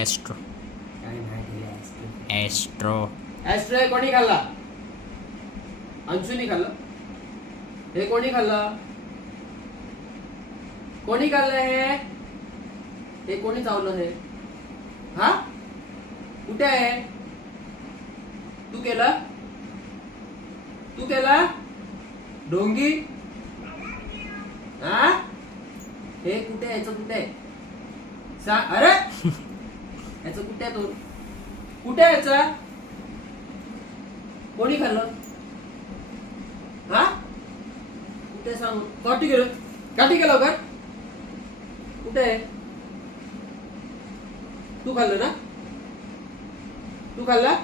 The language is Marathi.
एस्ट्रो काय नाही ऍस्ट्रो. एस्ट्रो ऍस्ट्रो हे कोणी खाल्ला? अंशुनी खाल्लं. हे कोणी खाल्लं? कोणी खाल्लं हे कोणी चावलं हे? हा कुठे आहे? तू केला? तू केला ढोंगी? हा हे कुठे आहे? याचं कुठे आहे? सांग. अरे याचं कुठे आहे? तो कुठे आहे? याचा कोणी खाल्लं? हा कुठे सांग. काठी गेलं. काठी गेलं लवकर. कुठे आहे? तू खाल्लं ना? तू खाल्ला?